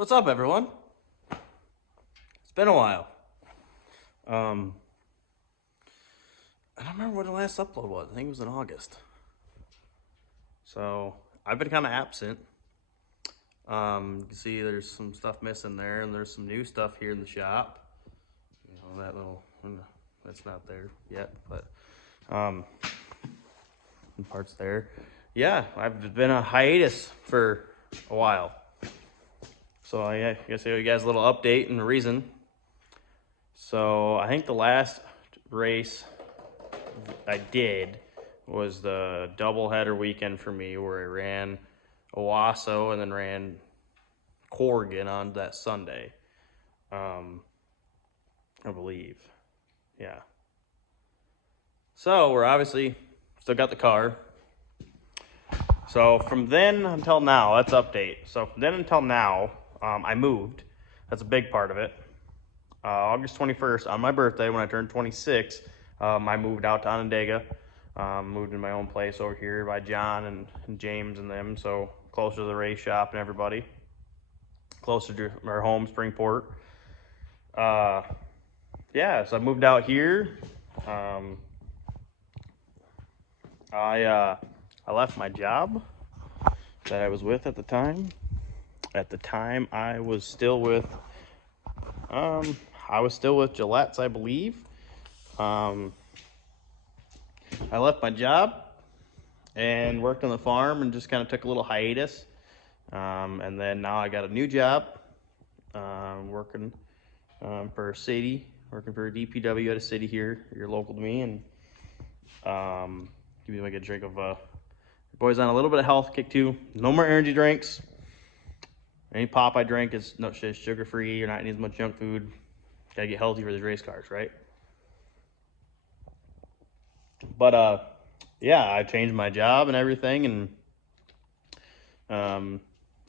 What's up, everyone? It's been a while. I don't remember when the last upload was. I think it was in August. So I've been kind of absent. You can see there's some stuff missing there, and there's some new stuff here in the shop. You know, that little, that's not there yet, but some parts there. Yeah, I've been a hiatus for a while. So I guess I'll give you guys a little update and a reason. So I think the last race I did was the doubleheader weekend for me, where I ran Owasso and then ran Corrigan on that Sunday. I believe. Yeah. So we're obviously still got the car. So from then until now, that's update. So from then until now, I moved. That's a big part of it. August 21st, on my birthday, when I turned 26, I moved out to Onondaga. Moved in my own place over here by John and James and them, so closer to the race shop and everybody. Closer to our home, Springport. Yeah, so I moved out here. I left my job that I was with at the time. At the time, I was still with Gillette's, I believe. I left my job and worked on the farm and just kind of took a little hiatus. And then now I got a new job, working for a city, working for a DPW at a city here local to me, and give me like a drink of boys on a little bit of health kick too. No more energy drinks. Any pop I drink is no shit, sugar free. You're not eating as much junk food. Gotta get healthy for these race cars, right? But yeah, I changed my job and everything, and we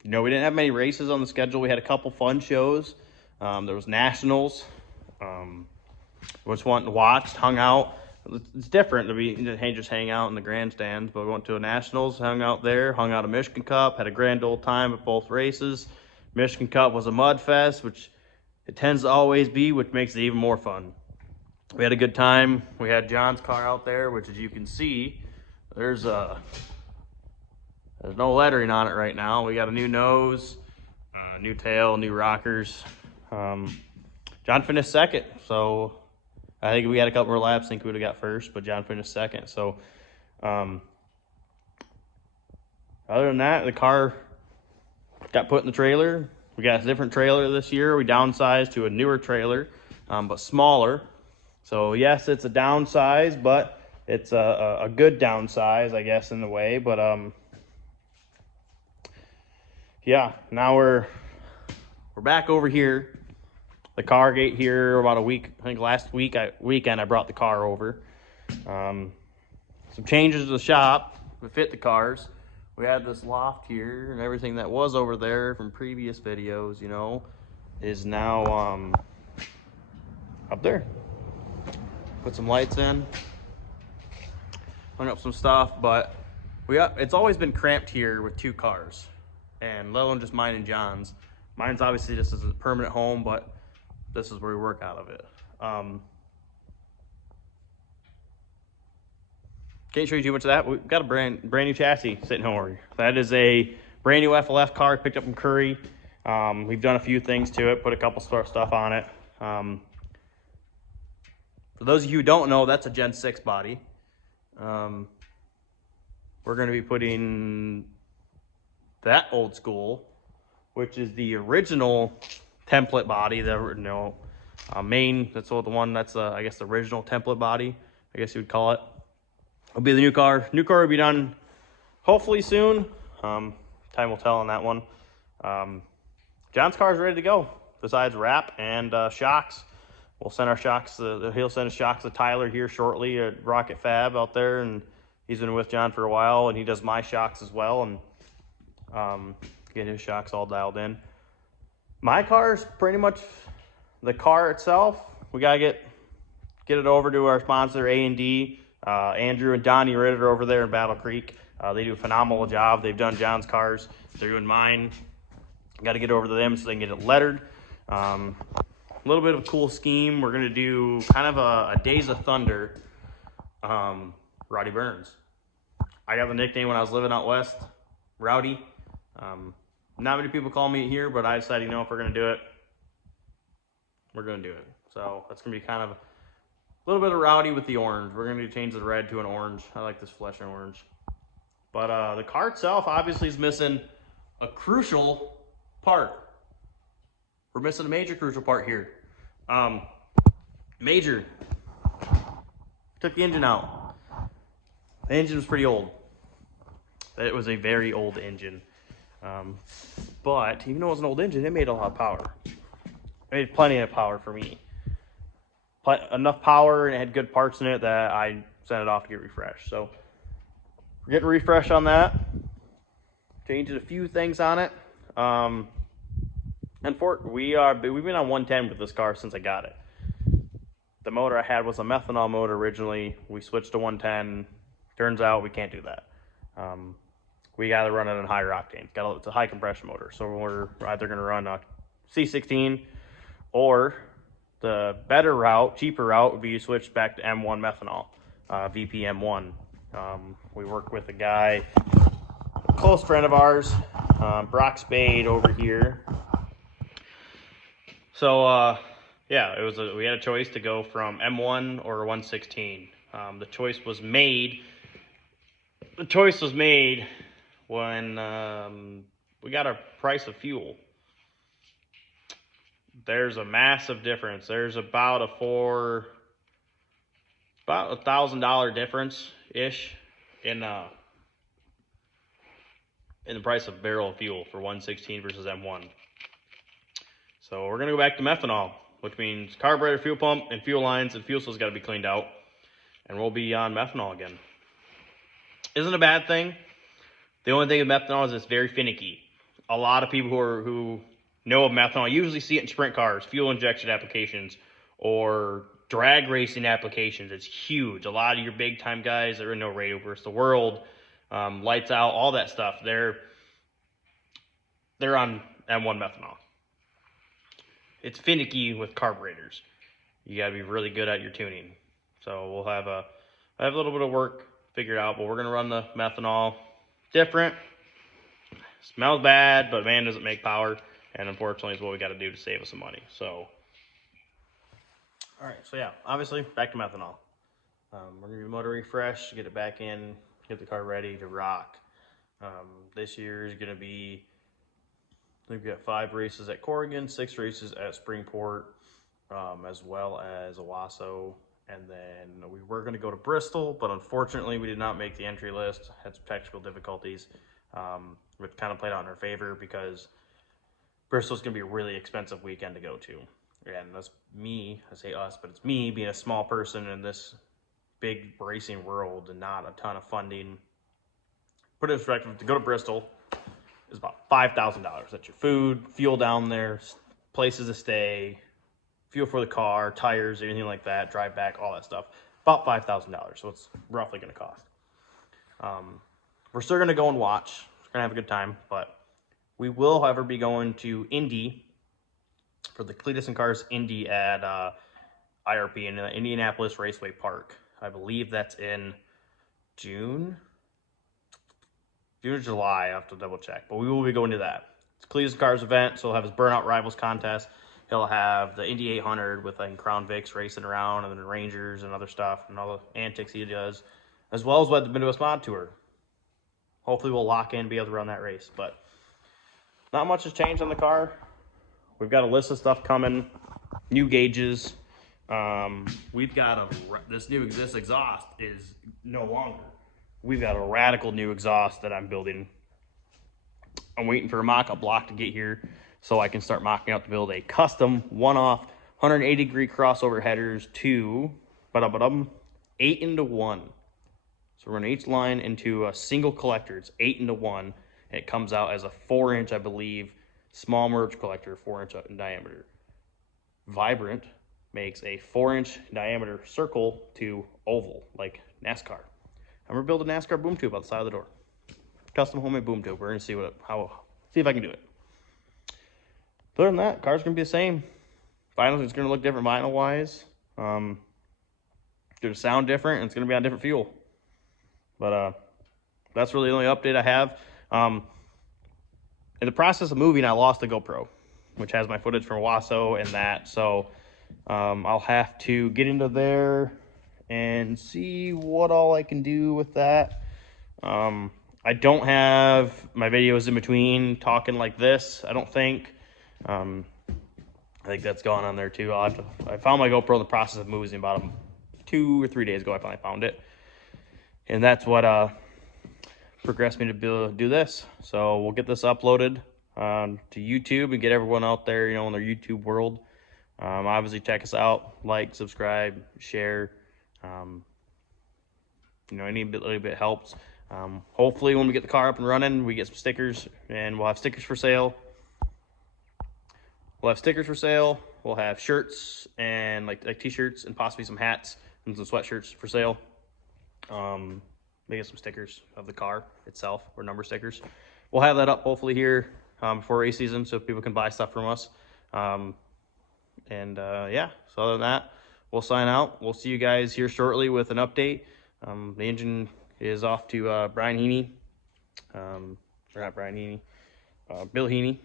didn't have many races on the schedule. We had a couple fun shows. There was nationals, which went and watched, hung out. It's different to be just hang out in the grandstands, but we went to a nationals, hung out there, hung out a Michigan Cup, had a grand old time at both races. Michigan Cup was a mud fest, which it tends to always be, which makes it even more fun. We had a good time. We had John's car out there, which, as you can see, there's no lettering on it right now. We got a new nose, new tail, new rockers. John finished second, so I think we had a couple more laps. I think we would have got first, but John finished second. So other than that, the car got put in the trailer. We got a different trailer this year. We downsized to a newer trailer, but smaller. So yes, it's a downsize, but it's a good downsize, I guess, in a way. But yeah, now we're back over here. The car gate here about a week. I think last weekend I brought the car over. Some changes to the shop to fit the cars. We had this loft here, and everything that was over there from previous videos, is now up there. Put some lights in, hung up some stuff, but it's always been cramped here with two cars, and let alone just mine and John's. Mine's obviously just as a permanent home, but this is where we work out of it. Can't show you too much of that. We've got a brand new chassis sitting over. That is a brand new FLF car picked up from Curry. We've done a few things to it, put a couple stuff on it. For those of you who don't know, that's a Gen 6 body. We're going to be putting that old school, which is the original template body, the main, that's the one that's I guess the original template body, I guess you would call it. It'll be the new car. New car will be done hopefully soon. Time will tell on that one. John's car is ready to go. Besides wrap and shocks, we'll send our shocks. He'll send his shocks to Tyler here shortly at Rocket Fab out there, and he's been with John for a while, and he does my shocks as well, and get his shocks all dialed in. My car is pretty much the car itself. We gotta get it over to our sponsor A&D. Andrew and Donnie Ritter over there in Battle Creek. They do a phenomenal job. They've done John's cars. They're doing mine. Got to get over to them so they can get it lettered. A little bit of a cool scheme. We're going to do kind of a Days of Thunder Rowdy Burns. I got the nickname when I was living out west, Rowdy. Not many people call me here, but I decided, if we're going to do it, we're going to do it. So that's going to be kind of a little bit of rowdy with the orange. We're going to change the red to an orange. I like this flesh and orange. But the car itself obviously is missing a crucial part. We're missing a major crucial part here. Major. Took the engine out. The engine was pretty old. It was a very old engine. But even though it was an old engine, it made a lot of power. It made plenty of power for me. Enough power, and it had good parts in it that I sent it off to get refreshed. So we're getting a refresh on that. Changed a few things on it. And we've been on 110 with this car since I got it. The motor I had was a methanol motor originally. We switched to 110. Turns out we can't do that. We got to run it in higher octane. It's a high compression motor, so we're either going to run a C16, or the better route, cheaper route, would be to switch back to M1 methanol, VPM1. We work with a guy, a close friend of ours, Brock Spade over here. So yeah, we had a choice to go from M1 or 116. The choice was made when we got a price of fuel. There's a massive difference. There's about $1,000 difference ish in the price of barrel of fuel for 116 versus M1. So we're gonna go back to methanol, which means carburetor, fuel pump, and fuel lines and fuel cells got to be cleaned out, and we'll be on methanol again. Isn't a bad thing. The only thing with methanol is it's very finicky. A lot of people who know of methanol usually see it in sprint cars, fuel injection applications, or drag racing applications. It's huge. A lot of your big time guys that are in No Radio versus the World, Lights Out, all that stuff, they're on M1 methanol. It's finicky with carburetors. You got to be really good at your tuning. So we'll have a little bit of work figured out, but we're going to run the methanol. Different. Smells bad, but man, does it make power. And unfortunately, it's what we got to do to save us some money. So, all right. So yeah, obviously back to methanol. We're gonna do a motor refresh, get it back in, get the car ready to rock. This year is gonna be, we've got 5 races at Corrigan, 6 races at Springport, as well as Owasso. And then we were going to go to Bristol, but unfortunately we did not make the entry list. Had some technical difficulties, which kind of played out in our favor because Bristol's going to be a really expensive weekend to go to. And that's me, I say us, but it's me being a small person in this big racing world and not a ton of funding. Put it in perspective, to go to Bristol is about $5,000. That's your food, fuel down there, places to stay, fuel for the car, tires, anything like that, drive back, all that stuff. About $5,000, so it's roughly going to cost. We're still going to go and watch. We're going to have a good time, but we will, however, be going to Indy for the Cletus and Cars Indy at IRP in Indianapolis Raceway Park. I believe that's in June or July. I have to double check, but we will be going to that. It's Cletus and Cars event, so he'll have his Burnout Rivals contest. He'll have the Indy 800 with Crown Vics racing around, and then Rangers and other stuff, and all the antics he does, as well as the Midwest Mod Tour. Hopefully we'll lock in and be able to run that race, but not much has changed on the car. We've got a list of stuff coming, new gauges. We've got this exhaust is no longer. We've got a radical new exhaust that I'm building. I'm waiting for a mock-up block to get here so I can start mocking up to build a custom one-off 180-degree crossover headers to 8-into-1. So we're going to each line into a single collector. It's 8-into-1. And it comes out as a 4-inch, I believe, small merge collector, 4-inch in diameter. Vibrant makes a 4-inch diameter circle to oval, like NASCAR. I'm gonna build a NASCAR boom tube outside of the door. Custom homemade boom tube. We're gonna see if I can do it. Other than that, car's gonna be the same. Finally, it's gonna look different vinyl wise. Gonna sound different, and it's gonna be on different fuel. But that's really the only update I have. In the process of moving, I lost the GoPro, which has my footage from Wasso and that. So I'll have to get into there and see what all I can do with that. I don't have my videos in between talking like this, I don't think. I think that's gone on there too. I found my GoPro in the process of moving about 2 or 3 days ago. I finally found it. And that's what progressed me to do this. So we'll get this uploaded to YouTube and get everyone out there, you know, in their YouTube world. Obviously, check us out, like, subscribe, share. You know, any little bit helps. Hopefully, when we get the car up and running, we get some stickers, and we'll have stickers for sale. We'll have stickers for sale. We'll have shirts and like t-shirts and possibly some hats and some sweatshirts for sale. Maybe some stickers of the car itself or number stickers. We'll have that up hopefully here before race season so people can buy stuff from us. Yeah, so other than that, we'll sign out. We'll see you guys here shortly with an update. The engine is off to Brian Heaney. Or not Brian Heaney, Bill Heaney.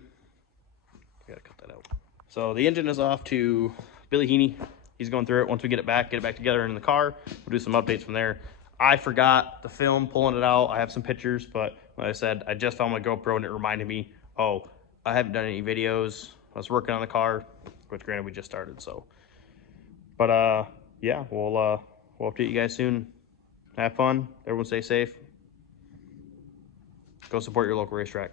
I gotta cut that out. So the engine is off to Billy Heaney. He's going through it. Once we get it back together in the car, we'll do some updates from there. I forgot the film pulling it out. I have some pictures, but like I said, I just found my GoPro and it reminded me, oh, I haven't done any videos. I was working on the car, which granted we just started, so. But yeah, we'll update you guys soon. Have fun. Everyone stay safe. Go support your local racetrack.